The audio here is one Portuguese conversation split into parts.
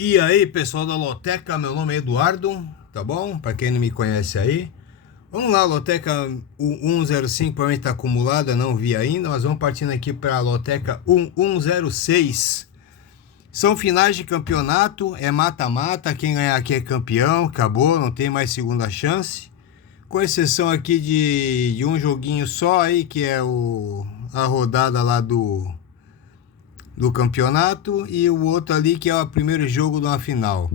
E aí, pessoal da Loteca, meu nome é Eduardo, tá bom? Para quem não me conhece aí. Vamos lá, Loteca 1105 provavelmente está acumulada, não vi ainda, mas vamos partindo aqui para a Loteca 1106. São finais de campeonato, é mata-mata, quem ganhar aqui é campeão, acabou, não tem mais segunda chance. Com exceção aqui de um joguinho só aí, que é a rodada lá do campeonato, e o outro ali que é o primeiro jogo de uma final.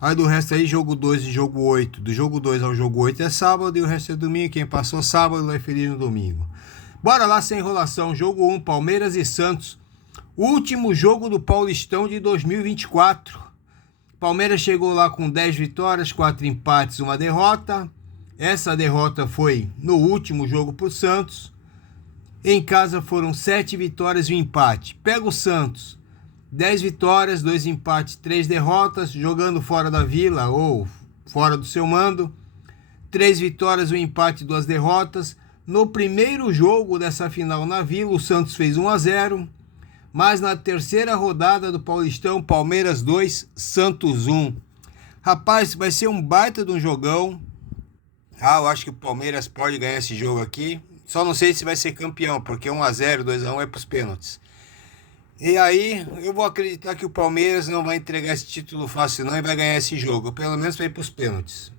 Aí do resto aí, jogo 2 e jogo 8. Do jogo 2 ao jogo 8 é sábado e o resto é domingo. Quem passou sábado vai feliz no domingo. Bora lá sem enrolação. Jogo 1, Palmeiras e Santos. Último jogo do Paulistão de 2024. Palmeiras chegou lá com 10 vitórias, 4 empates, 1 derrota. Essa derrota foi no último jogo para o Santos. Em casa foram 7 vitórias e 1 empate. Pega o Santos. 10 vitórias, 2 empates, 3 derrotas, jogando fora da Vila ou fora do seu mando. 3 vitórias, 1 empate, 2 derrotas. No primeiro jogo dessa final na Vila, o Santos fez 1-0. Mas na terceira rodada do Paulistão, Palmeiras 2, Santos 1. Rapaz, vai ser um baita de um jogão. Eu acho que o Palmeiras pode ganhar esse jogo aqui. Só não sei se vai ser campeão, porque 1-0, 2-1 é para os pênaltis. E aí, eu vou acreditar que o Palmeiras não vai entregar esse título fácil não e vai ganhar esse jogo. Pelo menos vai ir para os pênaltis.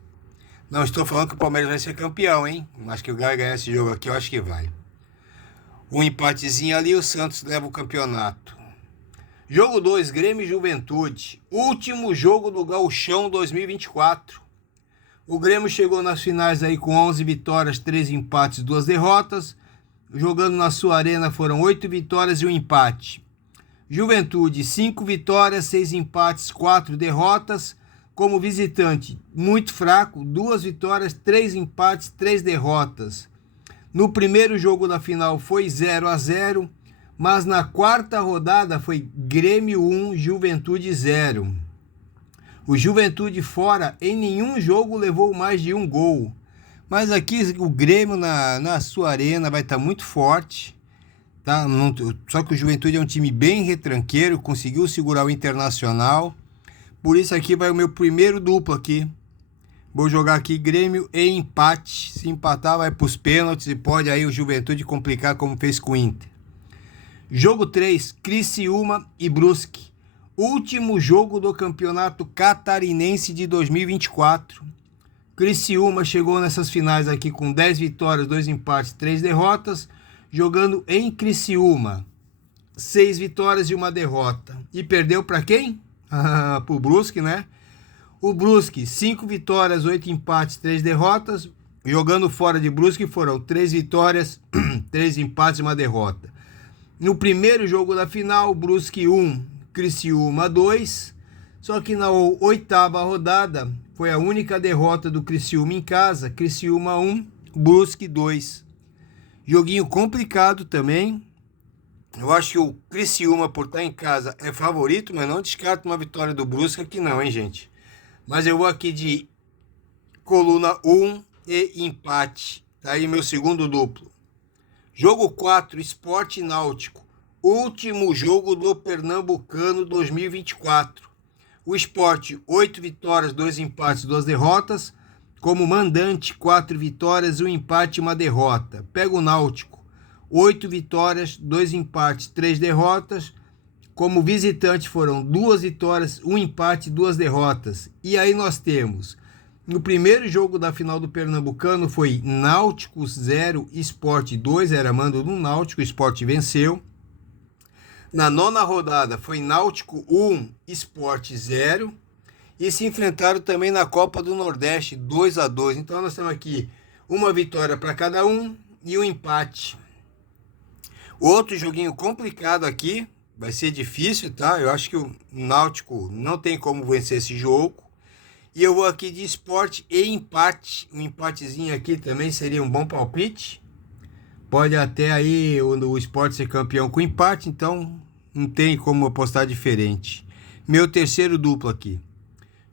Não estou falando que o Palmeiras vai ser campeão, hein? Acho que vai ganhar esse jogo aqui, eu acho que vai. Um empatezinho ali, o Santos leva o campeonato. Jogo 2, Grêmio e Juventude. Último jogo do Gauchão 2024. O Grêmio chegou nas finais aí com 11 vitórias, 3 empates, 2 derrotas. Jogando na sua arena foram 8 vitórias e 1 empate. Juventude, 5 vitórias, 6 empates, 4 derrotas. Como visitante, muito fraco, 2 vitórias, 3 empates, 3 derrotas. No primeiro jogo da final foi 0-0, mas na quarta rodada foi Grêmio 1, Juventude 0. O Juventude fora, em nenhum jogo levou mais de 1 gol. Mas aqui o Grêmio na sua arena vai estar muito forte. Tá? Só que o Juventude é um time bem retranqueiro, conseguiu segurar o Internacional. Por isso aqui vai o meu primeiro duplo aqui. Vou jogar aqui Grêmio e empate. Se empatar vai para os pênaltis e pode aí o Juventude complicar como fez com o Inter. Jogo 3, Criciúma e Brusque. Último jogo do Campeonato Catarinense de 2024. Criciúma chegou nessas finais aqui com 10 vitórias, 2 empates, 3 derrotas. Jogando em Criciúma, 6 vitórias e 1 derrota. E perdeu para quem? Para o Brusque, né? O Brusque, 5 vitórias, 8 empates, 3 derrotas. Jogando fora de Brusque foram 3 vitórias, 3 empates e 1 derrota. No primeiro jogo da final, Brusque 1, Criciúma 2. Só que na 8ª rodada foi a única derrota do Criciúma em casa. Criciúma 1, Brusque 2. Joguinho complicado também. Eu acho que o Criciúma, por estar em casa, é favorito, mas não descarto uma vitória do Brusque aqui não, hein, gente? Mas eu vou aqui de coluna 1 e empate. Tá aí meu segundo duplo. Jogo 4, Sport e Náutico. Último jogo do Pernambucano 2024. O Sport, 8 vitórias, 2 empates, 2 derrotas. Como mandante, 4 vitórias, 1 empate e 1 derrota. Pega o Náutico, 8 vitórias, 2 empates, 3 derrotas. Como visitante foram 2 vitórias, 1 empate e 2 derrotas. E aí nós temos, no primeiro jogo da final do Pernambucano foi Náutico 0, Sport 2, era mando do Náutico, o Sport venceu. Na 9ª rodada foi Náutico 1, Sport 0. E se enfrentaram também na Copa do Nordeste, 2-2. Então nós temos aqui uma vitória para cada um e um empate. Outro joguinho complicado aqui, vai ser difícil, tá? Eu acho que o Náutico não tem como vencer esse jogo. E eu vou aqui de Sport e empate. Um empatezinho aqui também seria um bom palpite. Pode até aí o Sport ser campeão com empate, então não tem como apostar diferente. Meu terceiro duplo aqui.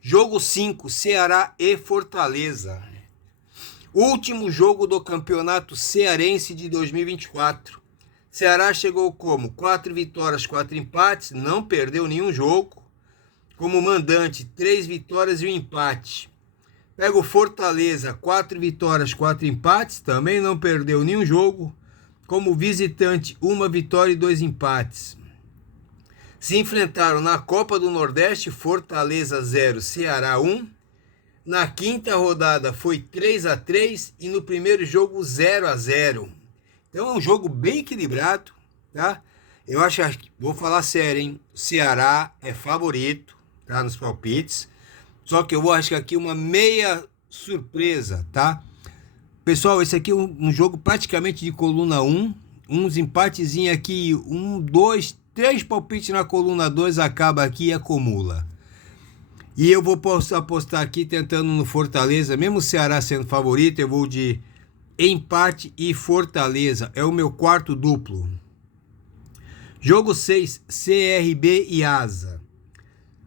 Jogo 5, Ceará e Fortaleza. Último jogo do Campeonato Cearense de 2024. Ceará chegou como? 4 vitórias, 4 empates, não perdeu nenhum jogo. como mandante, 3 vitórias e um empate. Pega o Fortaleza, 4 vitórias, 4 empates, também não perdeu nenhum jogo. Como visitante, 1 vitória e 2 empates. Se enfrentaram na Copa do Nordeste, Fortaleza 0, Ceará 1. Na quinta rodada foi 3-3 e no primeiro jogo 0-0. Então é um jogo bem equilibrado, tá? Eu acho, vou falar sério, hein? O Ceará é favorito, tá? Nos palpites. Só que eu vou achar aqui uma meia surpresa, tá? Pessoal, esse aqui é um jogo praticamente de coluna 1. Uns empatezinhos aqui, 1, 2, 3 palpites na coluna 2, acaba aqui e acumula. E eu vou apostar aqui tentando no Fortaleza, mesmo o Ceará sendo favorito, eu vou de empate e Fortaleza. É o meu quarto duplo. Jogo 6, CRB e Asa.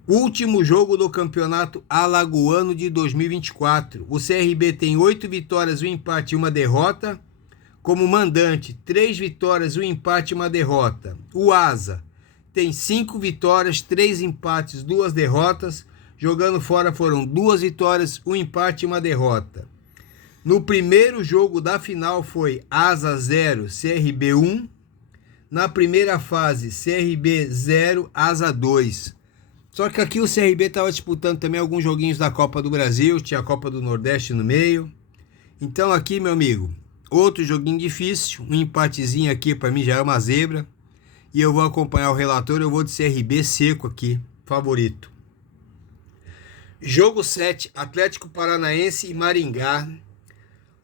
Último jogo do campeonato alagoano de 2024. O CRB tem 8 vitórias, 1 empate e 1 derrota. Como mandante, 3 vitórias, 1 empate e 1 derrota. O Asa tem 5 vitórias, 3 empates, 2 derrotas. Jogando fora foram 2 vitórias, 1 empate e 1 derrota. No primeiro jogo da final foi Asa 0, CRB 1. Na primeira fase, CRB 0, Asa 2. Só que aqui o CRB estava disputando também alguns joguinhos da Copa do Brasil, tinha a Copa do Nordeste no meio. Então aqui, meu amigo, outro joguinho difícil, um empatezinho aqui para mim já é uma zebra. E eu vou acompanhar o relator, eu vou de CRB seco aqui, favorito. Jogo 7, Atlético Paranaense e Maringá.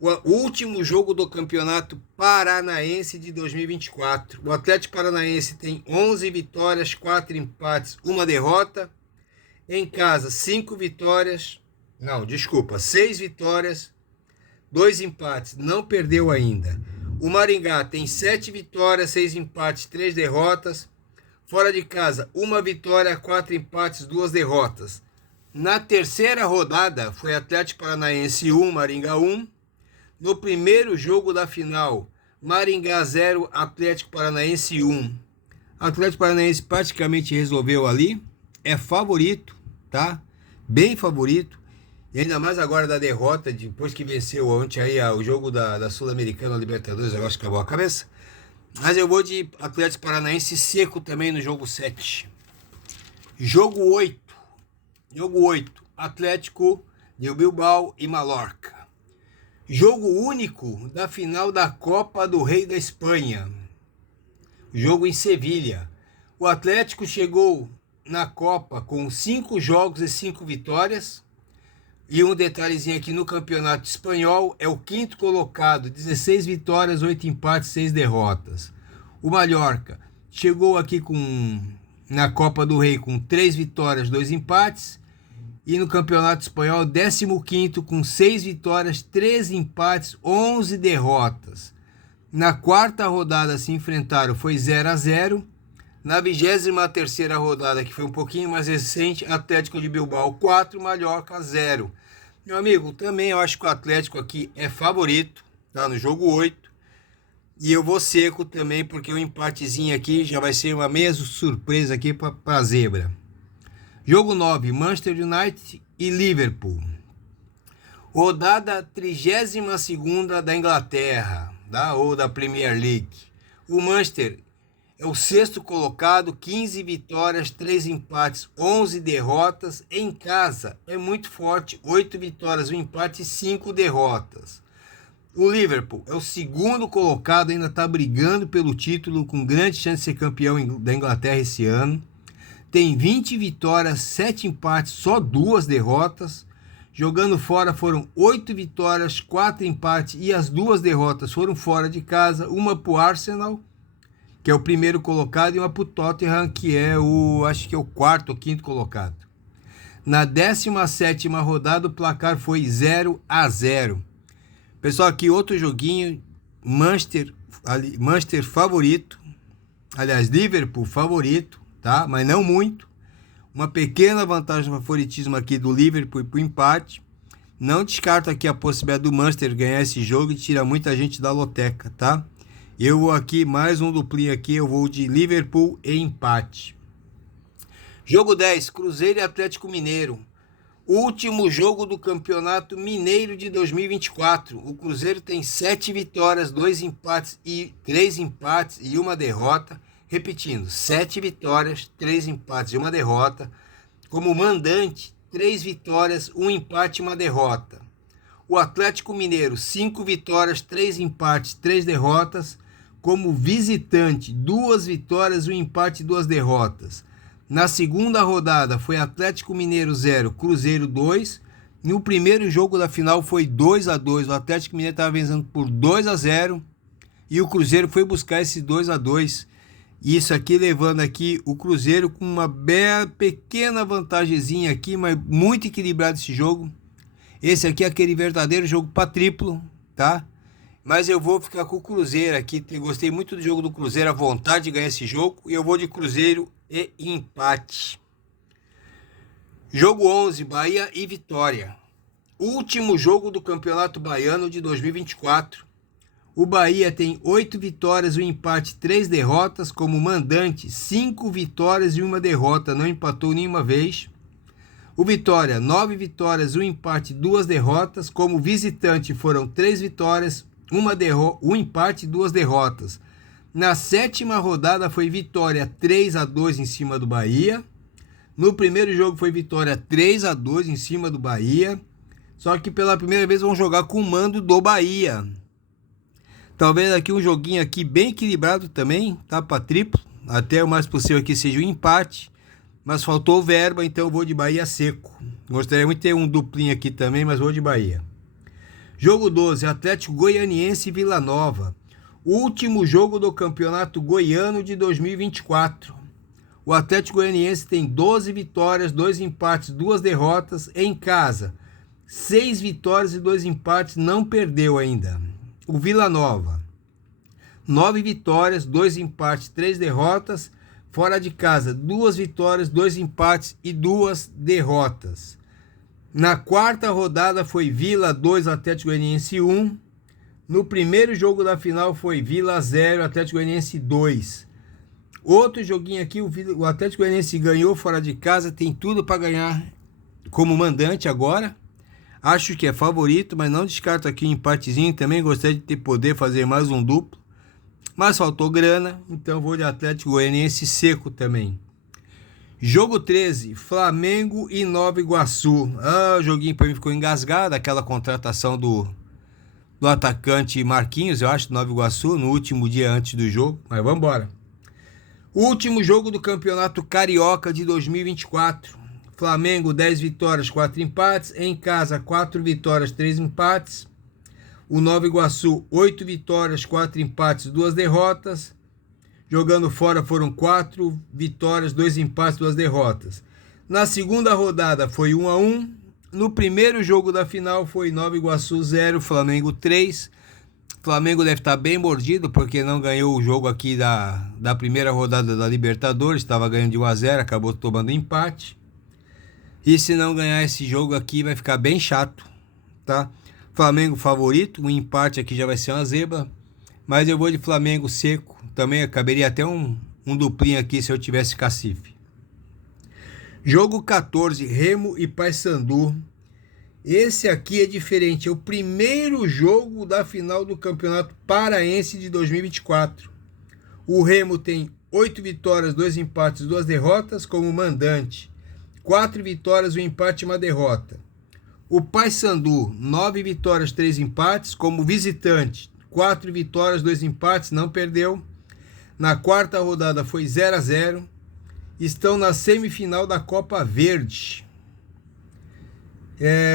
O último jogo do Campeonato Paranaense de 2024. O Atlético Paranaense tem 11 vitórias, 4 empates, 1 derrota. Em casa, 6 vitórias, 2 empates, não perdeu ainda. O Maringá tem 7 vitórias, 6 empates, 3 derrotas. Fora de casa, 1 vitória, 4 empates, 2 derrotas. Na terceira rodada, foi Atlético Paranaense 1, Maringá 1. No primeiro jogo da final, Maringá 0, Atlético Paranaense 1. Atlético Paranaense praticamente resolveu ali. É favorito, tá? Bem favorito. E ainda mais agora da derrota, depois que venceu ontem aí o jogo da Sul-Americana Libertadores, eu acho que acabou a cabeça. Mas eu vou de Atlético Paranaense seco também no jogo 7. Jogo 8. Atlético de Bilbao e Mallorca. Jogo único da final da Copa do Rei da Espanha. Jogo em Sevilha. O Atlético chegou na Copa com 5 jogos e 5 vitórias. E um detalhezinho aqui no Campeonato Espanhol, é o 5º colocado, 16 vitórias, 8 empates, 6 derrotas. O Mallorca chegou aqui na Copa do Rei com 3 vitórias, 2 empates. E no Campeonato Espanhol, 15º com 6 vitórias, 13 empates, 11 derrotas. Na quarta rodada se enfrentaram, foi 0-0. Na 23ª rodada, que foi um pouquinho mais recente, Atlético de Bilbao 4, Mallorca 0. Meu amigo, também eu acho que o Atlético aqui é favorito, tá? No jogo 8. E eu vou seco também, porque o empatezinho aqui já vai ser uma meia surpresa aqui para a zebra. Jogo 9, Manchester United e Liverpool. Rodada 32ª da Inglaterra, ou da Premier League. O Manchester é o 6º colocado, 15 vitórias, 3 empates, 11 derrotas. Em casa é muito forte, 8 vitórias, 1 empate e 5 derrotas. O Liverpool é o 2º colocado, ainda está brigando pelo título, com grande chance de ser campeão da Inglaterra esse ano. Tem 20 vitórias, 7 empates, só 2 derrotas. Jogando fora foram 8 vitórias, 4 empates e as 2 derrotas foram fora de casa. Uma para o Arsenal, que é o 1º colocado, e uma para o Tottenham, que é acho que é o 4º ou 5º colocado. Na 17ª rodada o placar foi 0-0. Pessoal, aqui outro joguinho, Manchester favorito, aliás, Liverpool favorito, tá? Mas não muito. Uma pequena vantagem no favoritismo aqui do Liverpool para o empate. Não descarto aqui a possibilidade do Manchester ganhar esse jogo e tirar muita gente da loteca, tá? Eu vou aqui, mais um duplinho aqui, eu vou de Liverpool e empate. Jogo 10, Cruzeiro e Atlético Mineiro. Último jogo do Campeonato Mineiro de 2024. O Cruzeiro tem 7 vitórias, 2 empates e 3 empates e 1 derrota. Repetindo, 7 vitórias, 3 empates e 1 derrota. Como mandante, 3 vitórias, 1 empate e 1 derrota. O Atlético Mineiro, 5 vitórias, 3 empates, 3 derrotas. Como visitante, 2 vitórias, 1 empate e 2 derrotas. Na segunda rodada foi Atlético Mineiro 0, Cruzeiro 2. No primeiro jogo da final foi 2-2. O Atlético Mineiro estava vencendo por 2-0 e o Cruzeiro foi buscar esse 2-2. Isso aqui levando aqui o Cruzeiro com uma pequena vantagemzinha aqui, mas muito equilibrado esse jogo. Esse aqui é aquele verdadeiro jogo para triplo, tá? Mas eu vou ficar com o Cruzeiro aqui. Gostei muito do jogo do Cruzeiro, a vontade de ganhar esse jogo. E eu vou de Cruzeiro e empate. Jogo 11, Bahia e Vitória. Último jogo do Campeonato Baiano de 2024. O Bahia tem 8 vitórias, 1 empate, 3 derrotas. Como mandante, 5 vitórias e 1 derrota. Não empatou nenhuma vez. O Vitória, 9 vitórias, 1 empate, 2 derrotas. Como visitante foram 3 vitórias, 1 empate e 2 derrotas. Na sétima rodada foi vitória 3-2 em cima do Bahia. No primeiro jogo foi vitória 3-2 em cima do Bahia. Só que pela primeira vez vão jogar com o mando do Bahia. Talvez aqui um joguinho aqui bem equilibrado também, tá? Para triplo. Até o mais possível aqui seja um empate. Mas faltou verba, então eu vou de Bahia seco. Gostaria muito de ter um duplinho aqui também, mas vou de Bahia. Jogo 12, Atlético Goianiense e Vila Nova. Último jogo do Campeonato Goiano de 2024. O Atlético Goianiense tem 12 vitórias, 2 empates, 2 derrotas em casa. 6 vitórias e 2 empates, não perdeu ainda. O Vila Nova, 9 vitórias, 2 empates, 3 derrotas. Fora de casa, 2 vitórias, 2 empates e 2 derrotas. Na quarta rodada foi Vila 2, Atlético Goianiense 1. No primeiro jogo da final foi Vila 0, Atlético Goianiense 2. Outro joguinho aqui, o Atlético Goianiense ganhou fora de casa, tem tudo para ganhar como mandante agora. Acho que é favorito, mas não descarto aqui um empatezinho. Também gostaria de ter poder fazer mais um duplo. Mas faltou grana, então vou de Atlético Goianiense seco também. Jogo 13, Flamengo e Nova Iguaçu. O joguinho para mim ficou engasgado, aquela contratação do atacante Marquinhos, eu acho, do Nova Iguaçu, no último dia antes do jogo. Mas vamos embora. Último jogo do Campeonato Carioca de 2024. Flamengo, 10 vitórias, 4 empates. Em casa, 4 vitórias, 3 empates. O Nova Iguaçu, 8 vitórias, 4 empates, 2 derrotas. Jogando fora foram 4 vitórias, 2 empates, 2 derrotas. Na segunda rodada foi 1-1. No primeiro jogo da final foi Nova Iguaçu 0, Flamengo 3. Flamengo deve estar bem mordido porque não ganhou o jogo aqui da primeira rodada da Libertadores. Estava ganhando de 1-0, acabou tomando empate. E se não ganhar esse jogo aqui vai ficar bem chato, tá? Flamengo favorito, um empate aqui já vai ser uma zebra. Mas eu vou de Flamengo seco. Também caberia até um duplinho aqui se eu tivesse cacife. Jogo 14, Remo e Paysandu. Esse aqui é diferente. É o primeiro jogo da final do Campeonato Paraense de 2024. O Remo tem 8 vitórias, 2 empates, 2 derrotas como mandante. 4 vitórias, 1 empate e 1 derrota. O Paysandu, 9 vitórias, 3 empates como visitante. 4 vitórias, 2 empates, não perdeu. Na quarta rodada foi 0-0. Estão na semifinal da Copa Verde.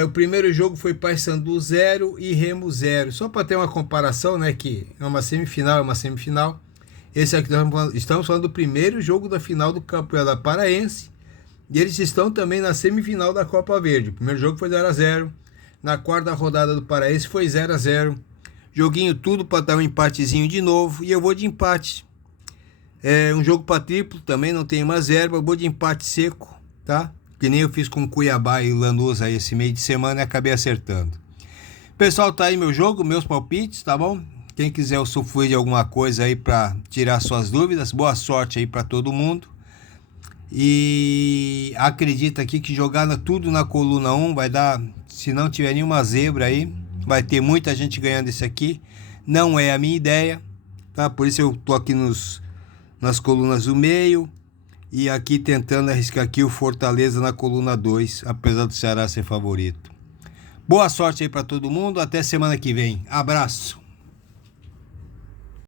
O primeiro jogo foi Paysandu 0 e Remo 0. Só para ter uma comparação, né? Que é uma semifinal. Esse aqui estamos falando do primeiro jogo da final do Campeonato Paraense. E eles estão também na semifinal da Copa Verde. O primeiro jogo foi 0-0. Na quarta rodada do Paraense foi 0-0. Joguinho tudo para dar um empatezinho de novo. E eu vou de empate. É um jogo para triplo, também não tenho mais erva. Eu vou de empate seco, tá? Que nem eu fiz com Cuiabá e Lanús aí esse meio de semana e acabei acertando. Pessoal, tá aí meu jogo, meus palpites, tá bom? Quem quiser usufruir de alguma coisa aí para tirar suas dúvidas, boa sorte aí para todo mundo. E acredita aqui que jogar tudo na coluna 1 vai dar, se não tiver nenhuma zebra aí, vai ter muita gente ganhando isso aqui. Não é a minha ideia, tá? Por isso eu tô aqui nas colunas do meio e aqui tentando arriscar aqui o Fortaleza na coluna 2, apesar do Ceará ser favorito. Boa sorte aí para todo mundo, até semana que vem. Abraço!